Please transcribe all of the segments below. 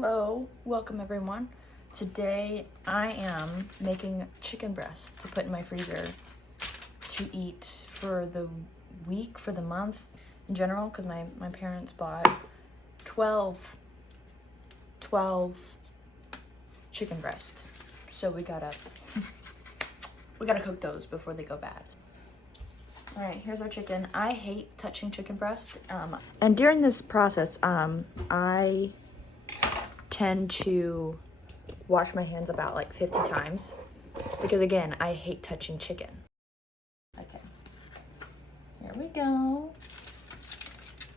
Hello, welcome everyone. Today I am making chicken breast to put in my freezer to eat for the week, for the month in general, because my parents bought 12 chicken breasts. So we gotta cook those before they go bad. All right, here's our chicken. I hate touching chicken breast. And during this process, I tend to wash my hands about like 50 times because again, I hate touching chicken. Okay, here we go.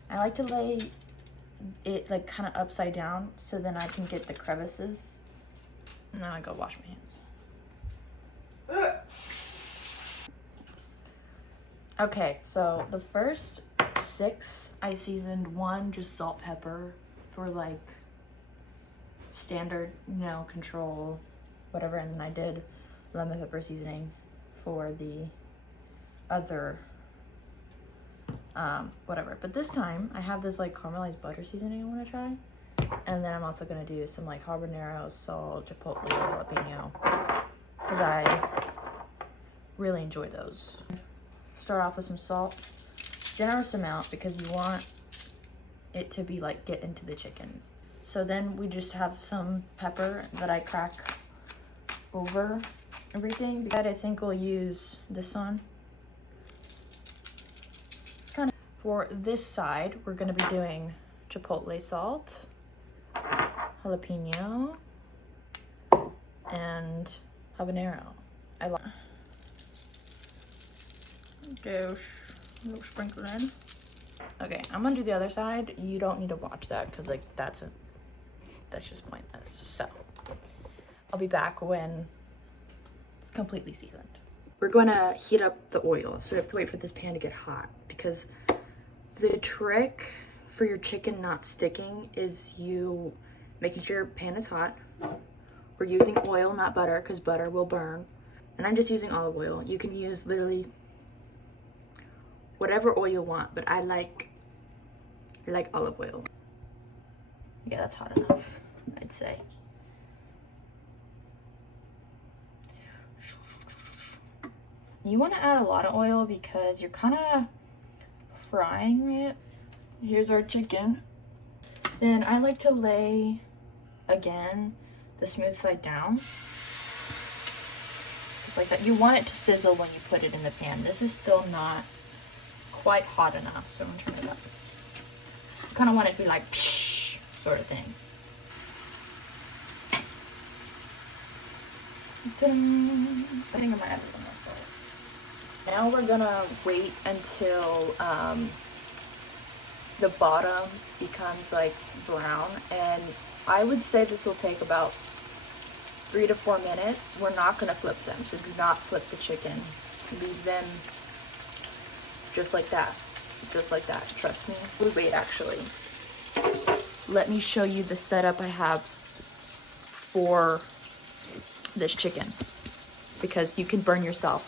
I like to lay it like kind of upside down so then I can get the crevices. Now I go wash my hands. Okay, so the first 6 I seasoned. 1 just salt, pepper for like standard, control, whatever, and then I did lemon pepper seasoning for the other whatever. But this time I have this like caramelized butter seasoning I want to try, and then I'm also going to do some like habanero, salt, chipotle, jalapeno, because I really enjoy those. Start off with some salt, generous amount because you want it to be like get into the chicken. So then we just have some pepper that I crack over everything. But I think we'll use this one. For this side, we're gonna be doing chipotle salt, jalapeno, and habanero. I love. Just a little sprinkle in. Okay, I'm gonna do the other side. You don't need to watch that because like that's just pointless. So I'll be back when it's completely seasoned. We're gonna heat up the oil, so we have to wait for this pan to get hot because the trick for your chicken not sticking is you making sure your pan is hot. We're using oil, not butter, because butter will burn. And I'm just using olive oil. You can use literally whatever oil you want, but I like olive oil. Yeah, that's hot enough, I'd say. You want to add a lot of oil because you're kind of frying it. Here's our chicken. Then I like to lay, again, the smooth side down. Just like that. You want it to sizzle when you put it in the pan. This is still not quite hot enough, so I'm gonna turn it up. I kind of want it to be like psh, sort of thing. I think I might have it in there. Now we're gonna wait until the bottom becomes like brown, and I would say this will take about 3 to 4 minutes. We're not gonna flip them, so do not flip the chicken. Leave them just like that, trust me. Wait, actually, let me show you the setup I have for this chicken, because you can burn yourself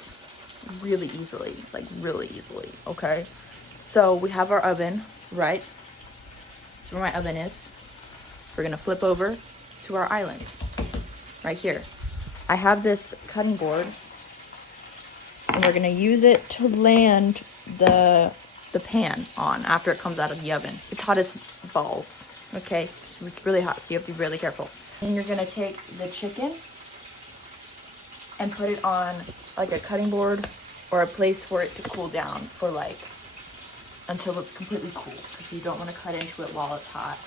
really easily, okay? So we have our oven, right? That's where my oven is. We're gonna flip over to our island, right here. I have this cutting board, and we're gonna use it to land the pan on after it comes out of the oven. It's hot as balls, okay? It's really hot, so you have to be really careful. And you're gonna take the chicken and put it on like a cutting board or a place for it to cool down for like until it's completely cool, because you don't want to cut into it while it's hot.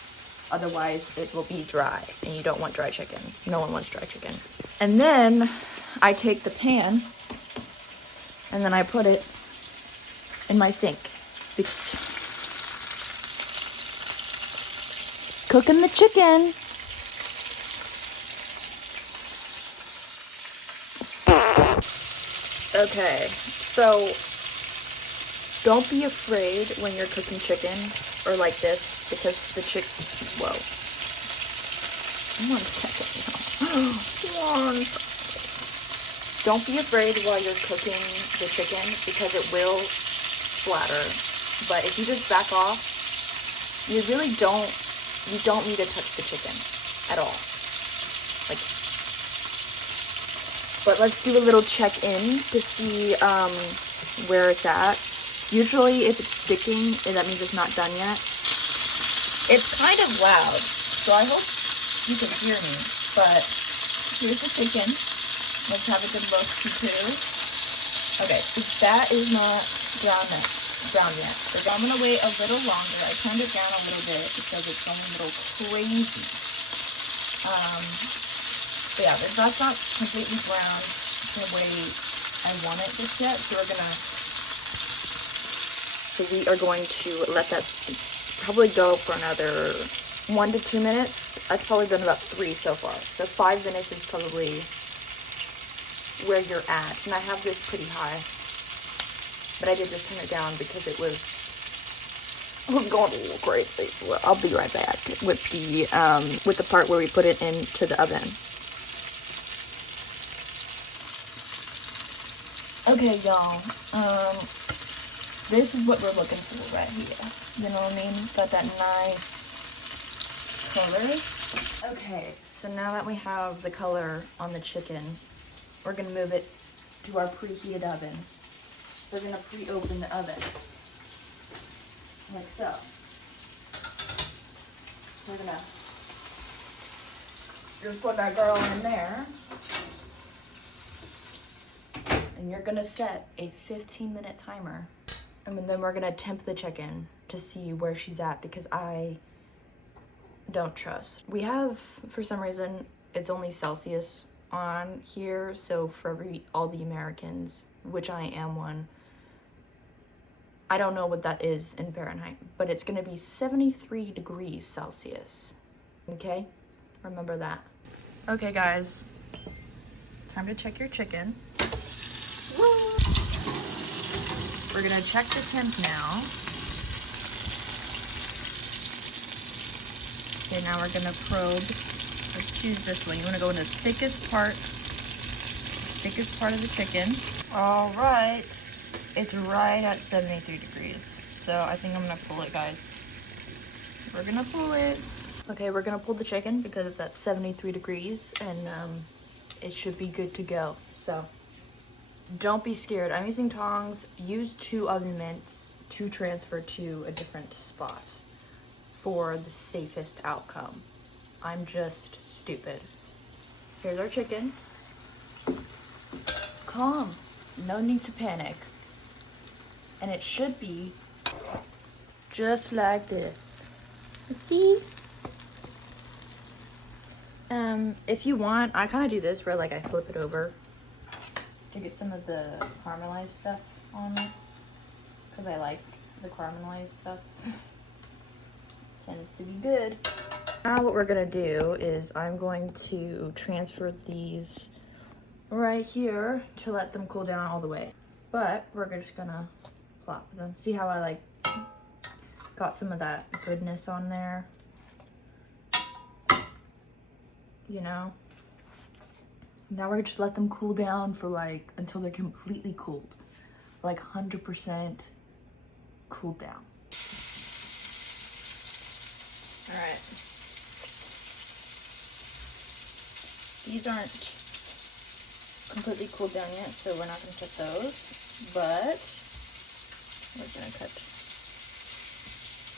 Otherwise it will be dry, and you don't want dry chicken. No one wants dry chicken. And then I take the pan and then I put it in my sink. Cooking the chicken. Okay, so don't be afraid when you're cooking chicken or like this, because the whoa. 1 second now. Don't be afraid while you're cooking the chicken, because it will splatter. But if you just back off, you don't need to touch the chicken. at all. Like, but let's do a little check-in to see where it's at. Usually if it's sticking, that means it's not done yet. It's kind of loud, so I hope you can hear me. But here's the chicken. Let's have a good look too. Okay, so that is not brown yet. So I'm gonna wait a little longer. I turned it down a little bit because it's going a little crazy. But yeah, that's not completely brown the way I want it just yet. So we are going to let that probably go for another 1 to 2 minutes. I've probably done about 3 so far. So 5 minutes is probably where you're at. And I have this pretty high. But I did just turn it down because it was going a little crazy. Well, I'll be right back with the part where we put it into the oven. Okay, y'all. This is what we're looking for right here. You know what I mean? Got that nice color. Okay, so now that we have the color on the chicken, we're gonna move it to our preheated oven. We're gonna pre-open the oven, like so. We're gonna just put that girl in there. And you're gonna set a 15-minute timer. And then we're gonna temp the chicken to see where she's at because I don't trust. We have, for some reason, it's only Celsius on here. So for all the Americans, which I am one, I don't know what that is in Fahrenheit, but it's gonna be 73 degrees Celsius. Okay, remember that. Okay guys, time to check your chicken. We're gonna check the temp now. Okay, now we're gonna probe. Let's choose this one. You wanna go in the thickest part of the chicken. All right, it's right at 73 degrees. So I think I'm gonna pull it, guys. We're gonna pull it. Okay, we're gonna pull the chicken because it's at 73 degrees and it should be good to go. So don't be scared. I'm using tongs. Use 2 oven mitts to transfer to a different spot for the safest outcome. I'm just stupid. Here's our chicken. Calm. No need to panic. And it should be just like this. See? If you want, I kind of do this where like I flip it over to get some of the caramelized stuff on it, because I like the caramelized stuff. Tends to be good. Now what we're gonna do is I'm going to transfer these right here to let them cool down all the way. But we're just gonna plop them. See how I like got some of that goodness on there? You know? Now we're just let them cool down for like until they're completely cooled, like 100% cooled down. All right. These aren't completely cooled down yet, so we're not gonna cut those, but we're gonna cut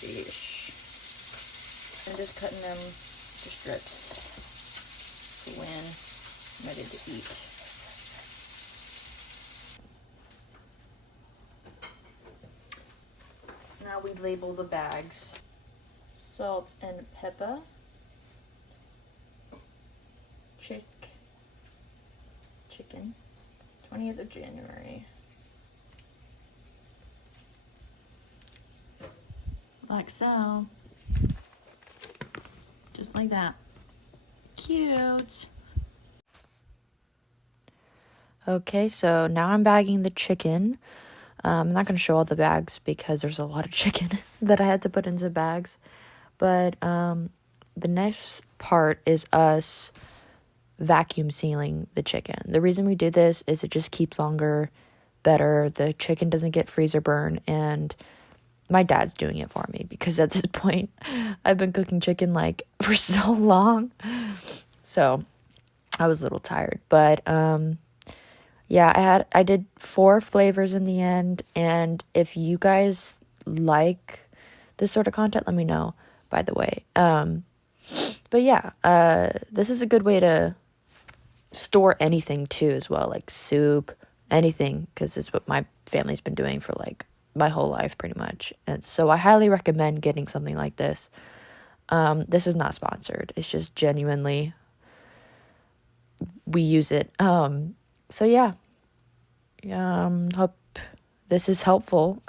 fish. I'm just cutting them to strips for when ready to eat. Now we label the bags. Salt and pepper. Chicken. 20th of January. Like so. Just like that. Cute. Okay, so now I'm bagging the chicken. I'm not going to show all the bags because there's a lot of chicken that I had to put into bags. But the next part is us vacuum sealing the chicken. The reason we do this is it just keeps longer, better. The chicken doesn't get freezer burn, and my dad's doing it for me, because at this point I've been cooking chicken like for so long. So I was a little tired, but yeah, I did 4 flavors in the end. And if you guys like this sort of content, let me know, by the way. But yeah, this is a good way to store anything too, as well, like soup, anything, because it's what my family's been doing for like my whole life pretty much. And so I highly recommend getting something like this. This is not sponsored, it's just genuinely we use it. So yeah, hope this is helpful.